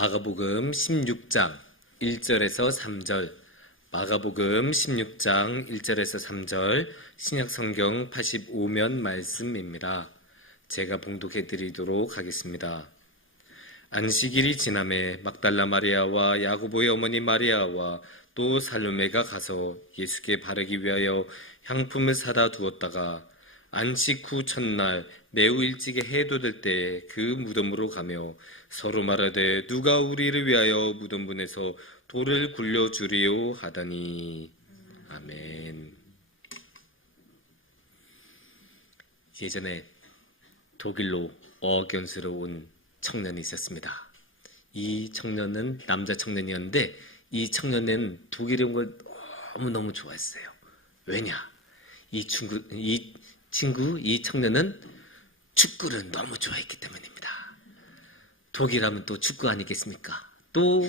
마가복음 16장 1절에서 3절 마가복음 16장 1절에서 3절 신약 성경 85면 말씀입니다. 제가 봉독해 드리도록 하겠습니다. 안식일이 지남에 막달라 마리아와 야고보의 어머니 마리아와 또 살로메가 가서 예수께 바르기 위하여 향품을 사다 두었다가 안식 후 첫날 매우 일찍에 될때그 무덤으로 가며 서로 말하되 누가 우리를 위하여 무덤 분에서 돌을 굴려 주리요 하더니 아멘. 예전에 독일로 어학연수로 온 청년이 있었습니다. 이 청년은 남자 청년이었는데 이 청년은 독일에 온 걸 너무너무 좋아했어요. 왜냐? 이 친구, 이 친구, 이 청년은 축구를 너무 좋아했기 때문입니다. 독일 하면 또 축구 아니겠습니까? 또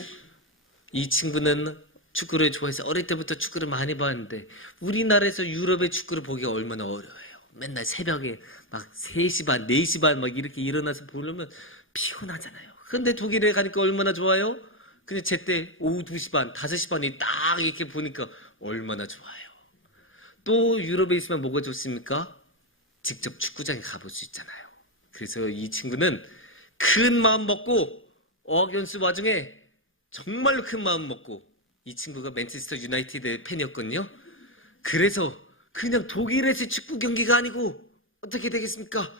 이 친구는 축구를 좋아해서 어릴 때부터 축구를 많이 봤는데 우리나라에서 유럽의 축구를 보기가 얼마나 어려워요. 맨날 새벽에 막 3시 반, 4시 반 막 이렇게 일어나서 보려면 피곤하잖아요. 근데 독일에 가니까 얼마나 좋아요? 근데 제때 오후 2시 반, 5시 반이 딱 이렇게 보니까 얼마나 좋아요. 또 유럽에 있으면 뭐가 좋습니까? 직접 축구장에 가볼 수 있잖아요. 그래서 이 친구는 큰 마음 먹고 어학연수 와중에 정말로 큰 마음 먹고 이 친구가 맨체스터 유나이티드 팬이었거든요. 그래서 그냥 독일에서 축구 경기가 아니고 어떻게 되겠습니까?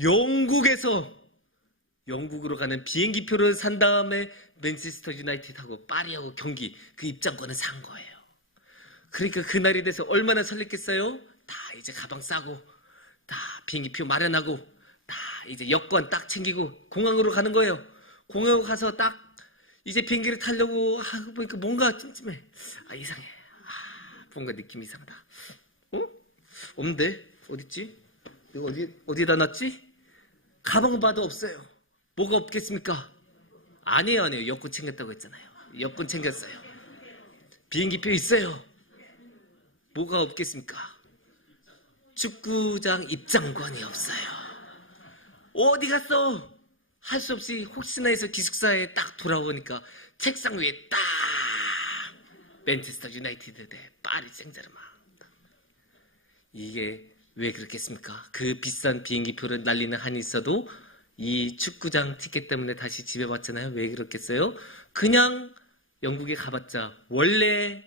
영국에서 영국으로 가는 비행기 표를 산 다음에 맨체스터 유나이티드하고 파리하고 경기 그 입장권을 산 거예요. 그러니까 그날이 돼서 얼마나 설렜겠어요? 다 이제 가방 싸고 다 비행기 표 마련하고 다 이제 여권 딱 챙기고 공항으로 가는 거예요. 공항 가서 딱 이제 비행기를 타려고 하고 보니까 뭔가 찜찜해. 아 이상해. 아, 뭔가 느낌이 이상하다. 어? 없는데 어딨지? 이거 어디 어디다 놨지? 가방 봐도 없어요. 뭐가 없겠습니까? 아니에요, 아니에요. 여권 챙겼다고 했잖아요. 여권 챙겼어요. 비행기표 있어요. 뭐가 없겠습니까? 축구장 입장권이 없어요. 어디 갔어? 할 수 없이 혹시나 해서 기숙사에 딱 돌아오니까 책상 위에 딱 맨체스터 유나이티드 대 파리 생제르맹 이게 왜 그렇겠습니까? 그 비싼 비행기 표를 날리는 한이 있어도 이 축구장 티켓 때문에 다시 집에 왔잖아요. 왜 그렇겠어요? 그냥 영국에 가봤자 원래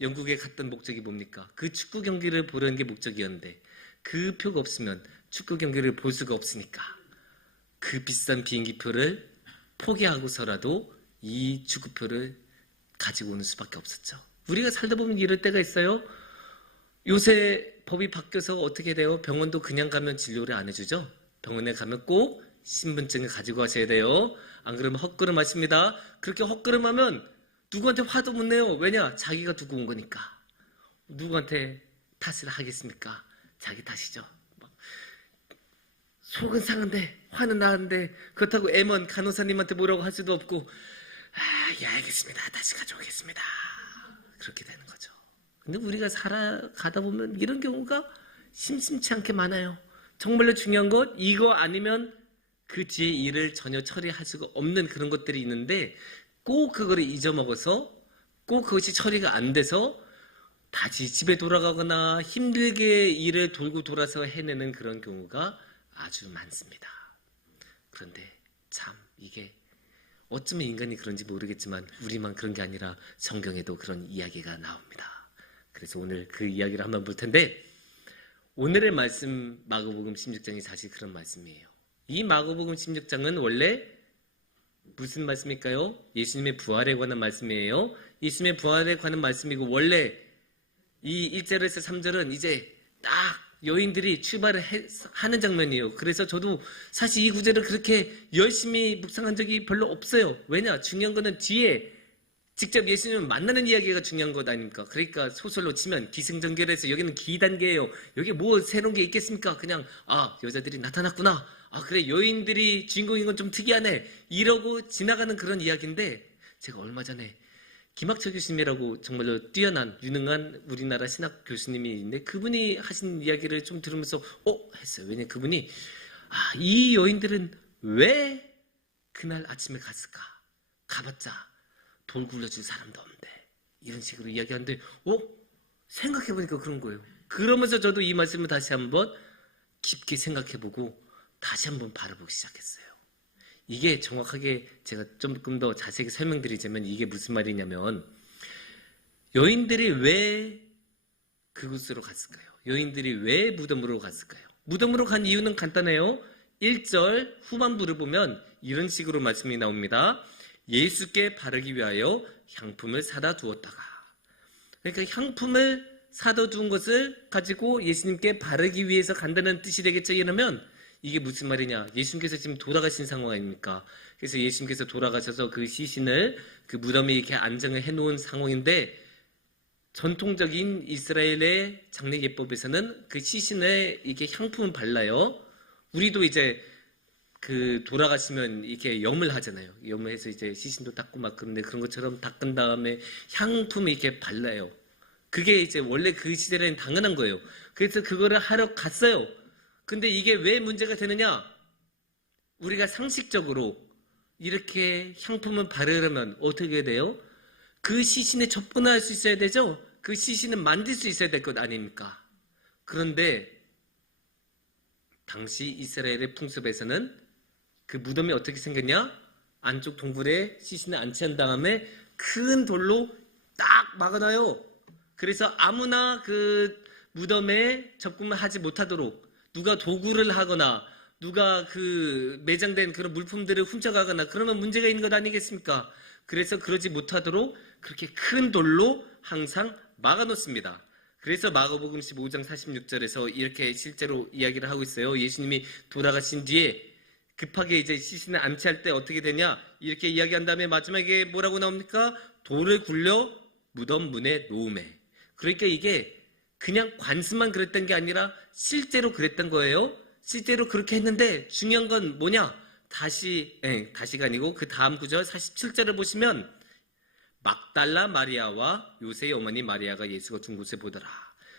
영국에 갔던 목적이 뭡니까? 그 축구 경기를 보려는 게 목적이었는데 그 표가 없으면 축구 경기를 볼 수가 없으니까 그 비싼 비행기표를 포기하고서라도 이 축구표를 가지고 오는 수밖에 없었죠. 우리가 살다 보면 이럴 때가 있어요. 요새 법이 바뀌어서 어떻게 돼요? 병원도 그냥 가면 진료를 안 해주죠? 병원에 가면 꼭 신분증을 가지고 가셔야 돼요. 안 그러면 헛걸음 하십니다. 그렇게 헛걸음 하면 누구한테 화도 못 내요. 왜냐? 자기가 두고 온 거니까. 누구한테 탓을 하겠습니까? 자기 탓이죠. 막 속은 상한데 화는 나는데 그렇다고 애먼 간호사님한테 뭐라고 할 수도 없고 아, 예 알겠습니다. 다시 가져오겠습니다. 그렇게 되는 거죠. 근데 우리가 살아가다 보면 이런 경우가 심심치 않게 많아요. 정말로 중요한 것 이거 아니면 그 뒤에 일을 전혀 처리할 수가 없는 그런 것들이 있는데 꼭 그거를 잊어먹어서 꼭 그것이 처리가 안 돼서 다시 집에 돌아가거나 힘들게 일을 돌고 돌아서 해내는 그런 경우가 아주 많습니다. 그런데 참 이게 어쩌면 인간이 그런지 모르겠지만 우리만 그런 게 아니라 성경에도 그런 이야기가 나옵니다. 그래서 오늘 그 이야기를 한번 볼 텐데 오늘의 말씀 마가복음 16장이 사실 그런 말씀이에요. 이 마가복음 16장은 원래 무슨 말씀일까요? 예수님의 부활에 관한 말씀이에요. 예수님의 부활에 관한 말씀이고 원래 이 1절에서 3절은 이제 딱 여인들이 출발을 해- 하는 장면이에요. 그래서 저도 사실 이 구절을 그렇게 열심히 묵상한 적이 별로 없어요. 왜냐? 중요한 거는 뒤에 직접 예수님을 만나는 이야기가 중요한 것 아닙니까? 그러니까 소설로 치면 기승전결해서 여기는 기단계예요. 여기 뭐 새로운 게 있겠습니까? 그냥 아 여자들이 나타났구나. 아 그래 여인들이 주인공인 건 좀 특이하네. 이러고 지나가는 그런 이야기인데 제가 얼마 전에 김학철 교수님이라고 정말로 뛰어난 유능한 우리나라 신학 교수님이 있는데 그분이 하신 이야기를 좀 들으면서 어 했어요. 왜냐 그분이 아 이 여인들은 왜 그날 아침에 갔을까? 가봤자 돌 굴려줄 사람도 없는데 이런 식으로 이야기하는데 어? 생각해 보니까 그런 거예요. 그러면서 저도 이 말씀을 다시 한번 깊게 생각해 보고 다시 한번 바라보기 시작했어요. 이게 정확하게 제가 조금 더 자세히 설명드리자면 이게 무슨 말이냐면 여인들이 왜 그곳으로 갔을까요? 여인들이 왜 무덤으로 갔을까요? 무덤으로 간 이유는 간단해요. 1절 후반부를 보면 이런 식으로 말씀이 나옵니다. 예수께 바르기 위하여 향품을 사다 두었다가 그러니까 향품을 사다 두은 것을 가지고 예수님께 바르기 위해서 간다는 뜻이 되겠죠. 이러면 이게 무슨 말이냐? 예수님께서 지금 돌아가신 상황 아닙니까? 그래서 예수님께서 돌아가셔서 그 시신을 그 무덤에 이렇게 안정을 해놓은 상황인데 전통적인 이스라엘의 장례 예법에서는 그 시신에 이렇게 향품을 발라요. 우리도 이제 그 돌아가시면 이렇게 염을 하잖아요. 염을 해서 이제 시신도 닦고 막 그런데 그런 것처럼 닦은 다음에 향품을 이렇게 발라요. 그게 이제 원래 그 시대에는 당연한 거예요. 그래서 그거를 하러 갔어요. 근데 이게 왜 문제가 되느냐? 우리가 상식적으로 이렇게 향품을 바르려면 어떻게 돼요? 그 시신에 접근할 수 있어야 되죠? 그 시신은 만질 수 있어야 될 것 아닙니까? 그런데 당시 이스라엘의 풍습에서는 그 무덤이 어떻게 생겼냐? 안쪽 동굴에 시신을 안치한 다음에 큰 돌로 딱 막아놔요. 그래서 아무나 그 무덤에 접근을 하지 못하도록 누가 도구를 하거나 누가 그 매장된 그런 물품들을 훔쳐가거나 그러면 문제가 있는 것 아니겠습니까? 그래서 그러지 못하도록 그렇게 큰 돌로 항상 막아놓습니다. 그래서 마가복음 15장 46절에서 이렇게 실제로 이야기를 하고 있어요. 예수님이 돌아가신 뒤에 급하게 이제 시신을 안치할 때 어떻게 되냐? 이렇게 이야기한 다음에 마지막에 뭐라고 나옵니까? 돌을 굴려 무덤 문에 놓음에. 그러니까 이게 그냥 관습만 그랬던 게 아니라 실제로 그랬던 거예요. 실제로 그렇게 했는데 중요한 건 뭐냐? 다시, 예, 다시가 아니고 그 다음 구절 47절을 보시면 막달라 마리아와 요새의 어머니 마리아가 예수가 둔 곳에 보더라.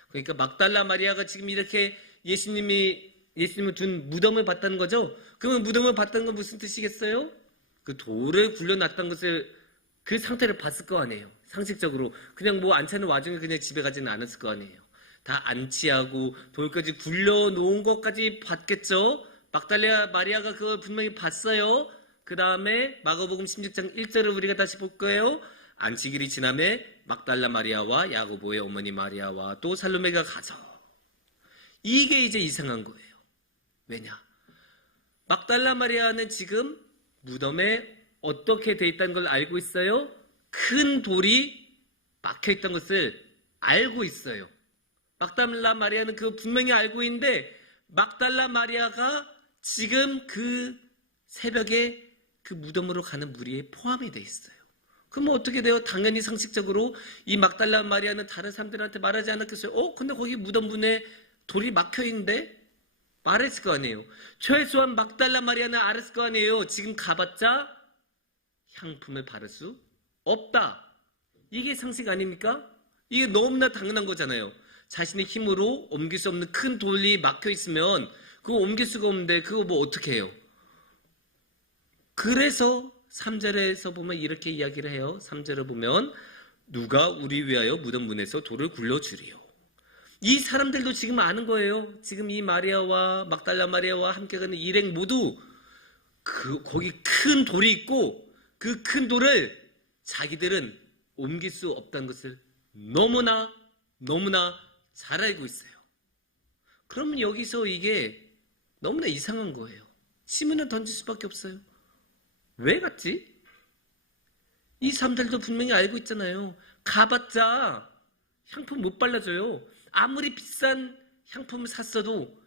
그러니까 막달라 마리아가 지금 이렇게 예수님이 예수님을 둔 무덤을 봤다는 거죠. 그러면 무덤을 봤다는 건 무슨 뜻이겠어요? 그 돌을 굴려놨다는 것을 그 상태를 봤을 거 아니에요. 상식적으로 그냥 뭐 안치하는 와중에 그냥 집에 가지는 않았을 거 아니에요. 다 안치하고 돌까지 굴려놓은 것까지 봤겠죠. 막달라 마리아가 그걸 분명히 봤어요. 그 다음에 마가복음 16장 1절을 우리가 다시 볼 거예요. 안식일이 지남에 막달라 마리아와 야고보의 어머니 마리아와 또 살로메가 가서 이게 이제 이상한 거예요. 왜냐? 막달라 마리아는 지금 무덤에 어떻게 돼 있다는 걸 알고 있어요? 큰 돌이 막혀 있던 것을 알고 있어요. 막달라 마리아는 그거 분명히 알고 있는데 막달라 마리아가 지금 그 새벽에 그 무덤으로 가는 무리에 포함이 돼 있어요. 그럼 어떻게 돼요? 당연히 상식적으로 이 막달라 마리아는 다른 사람들한테 말하지 않았겠어요? 어? 근데 거기 무덤 문에 돌이 막혀 있는데 말했을 거 아니에요. 최소한 막달라 마리아는 알았을 거 아니에요. 지금 가봤자 향품을 바를 수 없다. 이게 상식 아닙니까? 이게 너무나 당연한 거잖아요. 자신의 힘으로 옮길 수 없는 큰 돌이 막혀 있으면 그거 옮길 수가 없는데 그거 뭐 어떻게 해요? 그래서 3절에서 보면 이렇게 이야기를 해요. 3절을 보면 누가 우리 위하여 무덤 문에서 돌을 굴려주리요. 이 사람들도 지금 아는 거예요. 지금 이 마리아와 막달라 마리아와 함께 가는 일행 모두 그 거기 큰 돌이 있고 그 큰 돌을 자기들은 옮길 수 없다는 것을 너무나 너무나 잘 알고 있어요. 그러면 여기서 이게 너무나 이상한 거예요. 시문을 던질 수밖에 없어요. 왜 갔지? 이 사람들도 분명히 알고 있잖아요. 가봤자 향품 못 발라줘요. 아무리 비싼 향품을 샀어도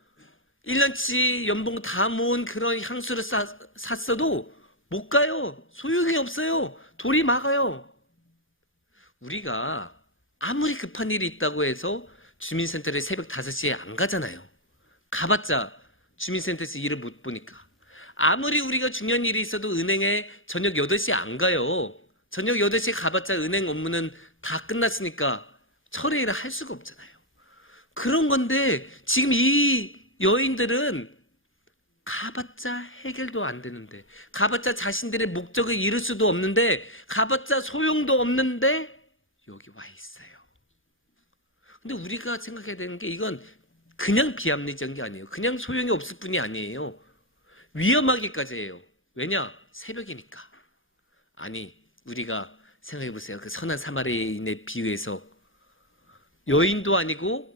1년치 연봉 다 모은 그런 향수를 사, 샀어도 못 가요. 소용이 없어요. 돌이 막아요. 우리가 아무리 급한 일이 있다고 해서 주민센터에 새벽 5시에 안 가잖아요. 가봤자 주민센터에서 일을 못 보니까. 아무리 우리가 중요한 일이 있어도 은행에 저녁 8시에 안 가요. 저녁 8시에 가봤자 은행 업무는 다 끝났으니까 처리를 할 수가 없잖아요. 그런 건데 지금 이 여인들은 가봤자 해결도 안 되는데, 가봤자 자신들의 목적을 이룰 수도 없는데, 가봤자 소용도 없는데, 여기 와 있어요. 근데 우리가 생각해야 되는 게 이건 그냥 비합리적인 게 아니에요. 그냥 소용이 없을 뿐이 아니에요. 위험하기까지 해요. 왜냐? 새벽이니까. 아니, 우리가 생각해 보세요. 그 선한 사마리아인의 비유에서 여인도 아니고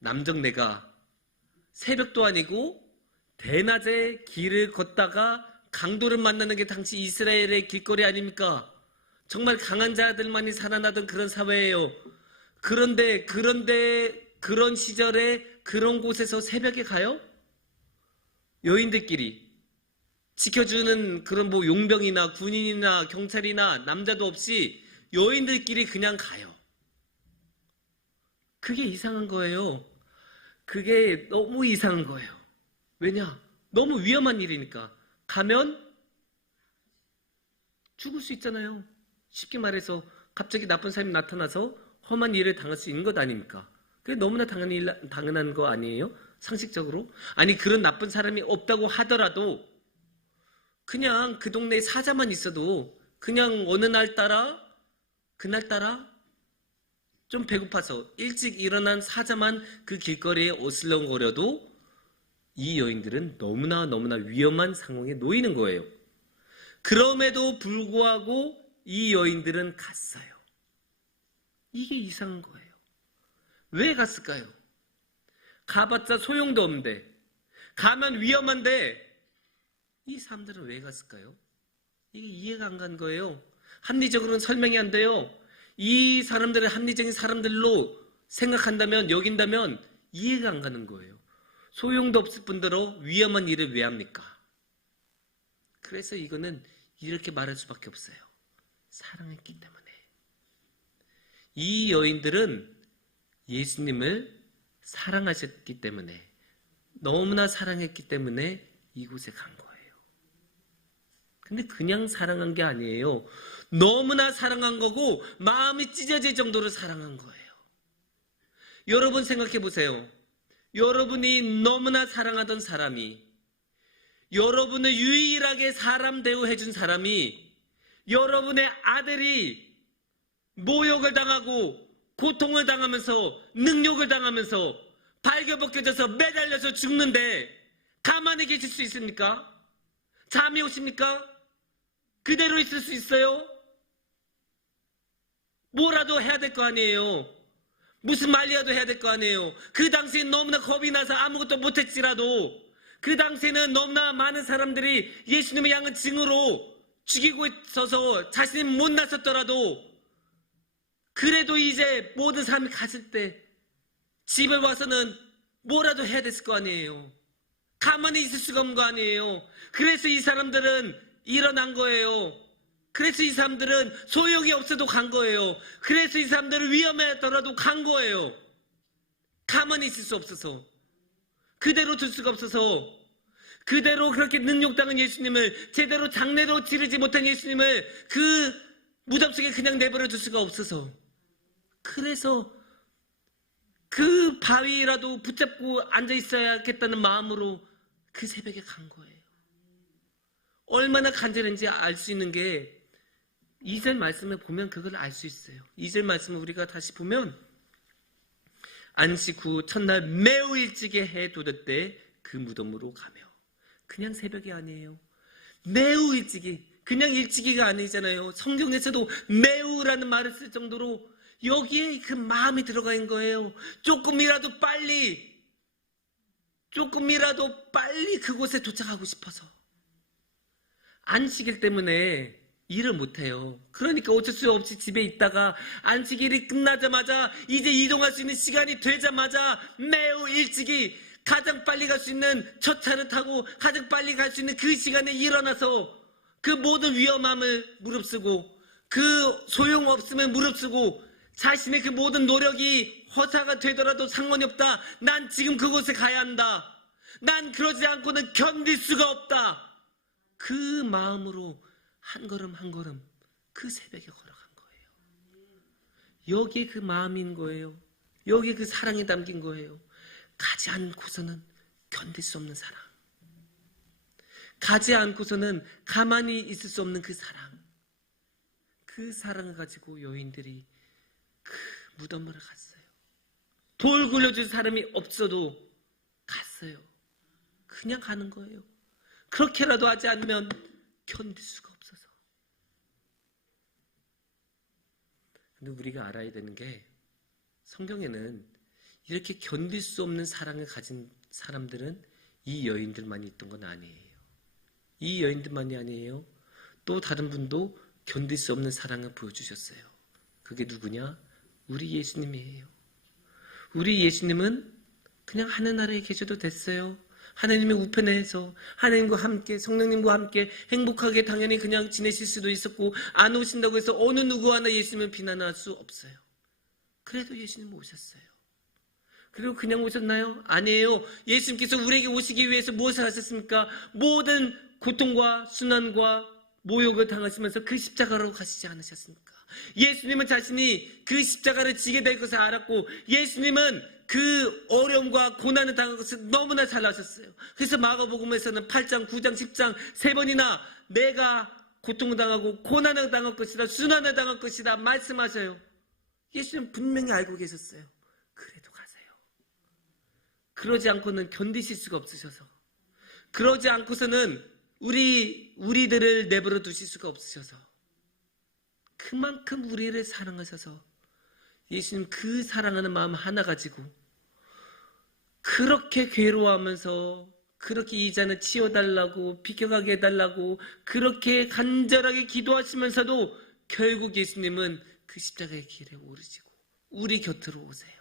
남정네가 새벽도 아니고 대낮에 길을 걷다가 강도를 만나는 게 당시 이스라엘의 길거리 아닙니까? 정말 강한 자들만이 살아나던 그런 사회예요. 그런데 그런데 그런 시절에 그런 곳에서 새벽에 가요? 여인들끼리 지켜주는 그런 뭐 용병이나 군인이나 경찰이나 남자도 없이 여인들끼리 그냥 가요. 그게 이상한 거예요. 그게 너무 이상한 거예요. 왜냐? 너무 위험한 일이니까. 가면 죽을 수 있잖아요. 쉽게 말해서 갑자기 나쁜 사람이 나타나서 험한 일을 당할 수 있는 것 아닙니까? 그게 너무나 당연히 일- 당연한 거 아니에요? 상식적으로? 아니 그런 나쁜 사람이 없다고 하더라도 그냥 그 동네에 사자만 있어도 그냥 어느 날 따라 그날 따라 좀 배고파서 일찍 일어난 사자만 그 길거리에 어슬렁거려도 이 여인들은 너무나 너무나 위험한 상황에 놓이는 거예요. 그럼에도 불구하고 이 여인들은 갔어요. 이게 이상한 거예요. 왜 갔을까요? 가봤자 소용도 없는데, 가면 위험한데, 이 사람들은 왜 갔을까요? 이게 이해가 안 간 거예요. 합리적으로는 설명이 안 돼요. 이 사람들을 합리적인 사람들로 생각한다면, 여긴다면 이해가 안 가는 거예요. 소용도 없을 뿐더러 위험한 일을 왜 합니까? 그래서 이거는 이렇게 말할 수밖에 없어요. 사랑했기 때문에. 이 여인들은 예수님을 사랑하셨기 때문에, 너무나 사랑했기 때문에 이곳에 간 거예요. 근데 그냥 사랑한 게 아니에요. 너무나 사랑한 거고, 마음이 찢어질 정도로 사랑한 거예요. 여러분 생각해 보세요. 여러분이 너무나 사랑하던 사람이, 여러분을 유일하게 사람 대우해 준 사람이, 여러분의 아들이 모욕을 당하고 고통을 당하면서 능욕을 당하면서 발겨벗겨져서 매달려서 죽는데 가만히 계실 수 있습니까? 잠이 오십니까? 그대로 있을 수 있어요? 뭐라도 해야 될 거 아니에요. 무슨 말이라도 해야 될 거 아니에요. 그 당시에 너무나 겁이 나서 아무것도 못했지라도 그 당시에는 너무나 많은 사람들이 예수님의 양은 증으로 죽이고 있어서 자신이 못 나섰더라도 그래도 이제 모든 사람이 갔을 때 집에 와서는 뭐라도 해야 됐을 거 아니에요. 가만히 있을 수가 없는 거 아니에요. 그래서 이 사람들은 일어난 거예요. 그래서 이 사람들은 소용이 없어도 간 거예요. 그래서 이 사람들은 위험하더라도 간 거예요. 가만히 있을 수 없어서. 그대로 둘 수가 없어서. 그대로 그렇게 능욕당한 예수님을 제대로 장례로 치르지 못한 예수님을 그 무덤 속에 그냥 내버려 둘 수가 없어서. 그래서 그 바위라도 붙잡고 앉아 있어야겠다는 마음으로 그 새벽에 간 거예요. 얼마나 간절한지 알 수 있는 게 2절 말씀을 보면 그걸 알 수 있어요. 2절 말씀을 우리가 다시 보면 안식 후 첫날 매우 일찍에 해 돋을 때 그 무덤으로 가며 그냥 새벽이 아니에요. 매우 일찍이 그냥 일찍이가 아니잖아요. 성경에서도 매우라는 말을 쓸 정도로 여기에 그 마음이 들어가 있는 거예요. 조금이라도 빨리 조금이라도 빨리 그곳에 도착하고 싶어서 안식일 때문에 일을 못해요. 그러니까 어쩔 수 없이 집에 있다가 안식일이 끝나자마자 이제 이동할 수 있는 시간이 되자마자 매우 일찍이 가장 빨리 갈 수 있는 첫 차를 타고 가장 빨리 갈 수 있는 그 시간에 일어나서 그 모든 위험함을 무릅쓰고 그 소용없음을 무릅쓰고 자신의 그 모든 노력이 허사가 되더라도 상관이 없다. 난 지금 그곳에 가야 한다. 난 그러지 않고는 견딜 수가 없다. 그 마음으로 한 걸음 한 걸음 그 새벽에 걸어간 거예요. 여기에 그 마음인 거예요. 여기에 그 사랑이 담긴 거예요. 가지 않고서는 견딜 수 없는 사랑. 가지 않고서는 가만히 있을 수 없는 그 사랑. 그 사랑을 가지고 여인들이 그 무덤으로 갔어요. 돌 굴려줄 사람이 없어도 갔어요. 그냥 가는 거예요. 그렇게라도 하지 않으면 견딜 수가 없어서. 근데 우리가 알아야 되는 게 성경에는 이렇게 견딜 수 없는 사랑을 가진 사람들은 이 여인들만이 있던 건 아니에요. 이 여인들만이 아니에요. 또 다른 분도 견딜 수 없는 사랑을 보여주셨어요. 그게 누구냐? 우리 예수님이에요. 우리 예수님은 그냥 하늘나라에 계셔도 됐어요. 하나님의 우편에서 하나님과 함께 성령님과 함께 행복하게 당연히 그냥 지내실 수도 있었고 안 오신다고 해서 어느 누구 하나 예수님을 비난할 수 없어요. 그래도 예수님 오셨어요. 그리고 그냥 오셨나요? 아니에요. 예수님께서 우리에게 오시기 위해서 무엇을 하셨습니까? 모든 고통과 순환과 모욕을 당하시면서 그 십자가로 가시지 않으셨습니까? 예수님은 자신이 그 십자가를 지게 될 것을 알았고 예수님은 그 어려움과 고난을 당한 것을 너무나 잘 아셨어요. 그래서 마가복음에서는 8장, 9장, 10장 세 번이나 내가 고통을 당하고 고난을 당할 것이다, 순환을 당할 것이다 말씀하셔요. 예수님 분명히 알고 계셨어요. 그래도 가세요. 그러지 않고는 견디실 수가 없으셔서. 그러지 않고서는 우리, 우리들을 내버려 두실 수가 없으셔서. 그만큼 우리를 사랑하셔서 예수님 그 사랑하는 마음 하나 가지고 그렇게 괴로워하면서 그렇게 이 잔을 치워달라고 비켜가게 해달라고 그렇게 간절하게 기도하시면서도 결국 예수님은 그 십자가의 길에 오르시고 우리 곁으로 오세요.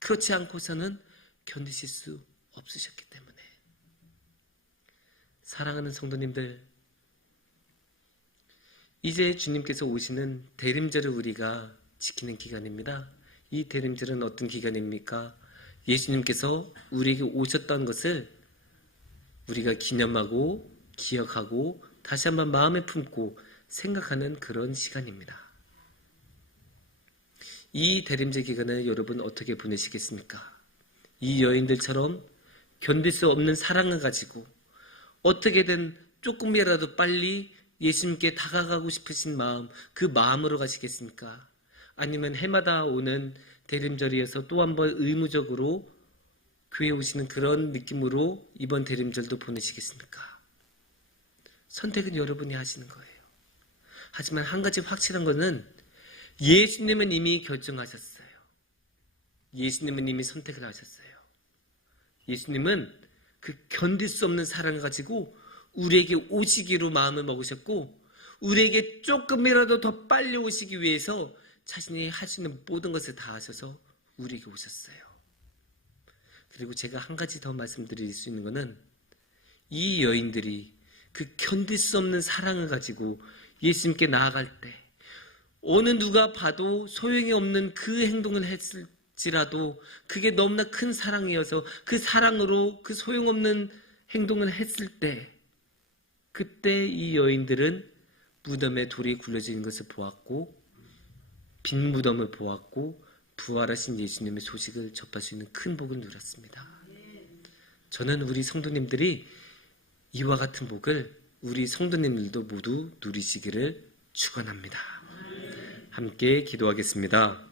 그렇지 않고서는 견디실 수 없으셨기 때문에 사랑하는 성도님들 이제 주님께서 오시는 대림절을 우리가 지키는 기간입니다. 이 대림절은 어떤 기간입니까? 예수님께서 우리에게 오셨던 것을 우리가 기념하고 기억하고 다시 한번 마음에 품고 생각하는 그런 시간입니다. 이 대림절 기간을 여러분 어떻게 보내시겠습니까? 이 여인들처럼 견딜 수 없는 사랑을 가지고 어떻게든 조금이라도 빨리 예수님께 다가가고 싶으신 마음, 그 마음으로 가시겠습니까? 아니면 해마다 오는 대림절이어서 또 한 번 의무적으로 교회 오시는 그런 느낌으로 이번 대림절도 보내시겠습니까? 선택은 여러분이 하시는 거예요. 하지만 한 가지 확실한 거는 예수님은 이미 결정하셨어요. 예수님은 이미 선택을 하셨어요. 예수님은 그 견딜 수 없는 사랑을 가지고 우리에게 오시기로 마음을 먹으셨고 우리에게 조금이라도 더 빨리 오시기 위해서 자신이 할 수 있는 모든 것을 다 하셔서 우리에게 오셨어요. 그리고 제가 한 가지 더 말씀드릴 수 있는 것은 이 여인들이 그 견딜 수 없는 사랑을 가지고 예수님께 나아갈 때 어느 누가 봐도 소용이 없는 그 행동을 했을지라도 그게 너무나 큰 사랑이어서 그 사랑으로 그 소용없는 행동을 했을 때 그때 이 여인들은 무덤에 돌이 굴려지는 것을 보았고 빈 무덤을 보았고 부활하신 예수님의 소식을 접할 수 있는 큰 복을 누렸습니다. 저는 우리 성도님들이 이와 같은 복을 우리 성도님들도 모두 누리시기를 축원합니다. 함께 기도하겠습니다.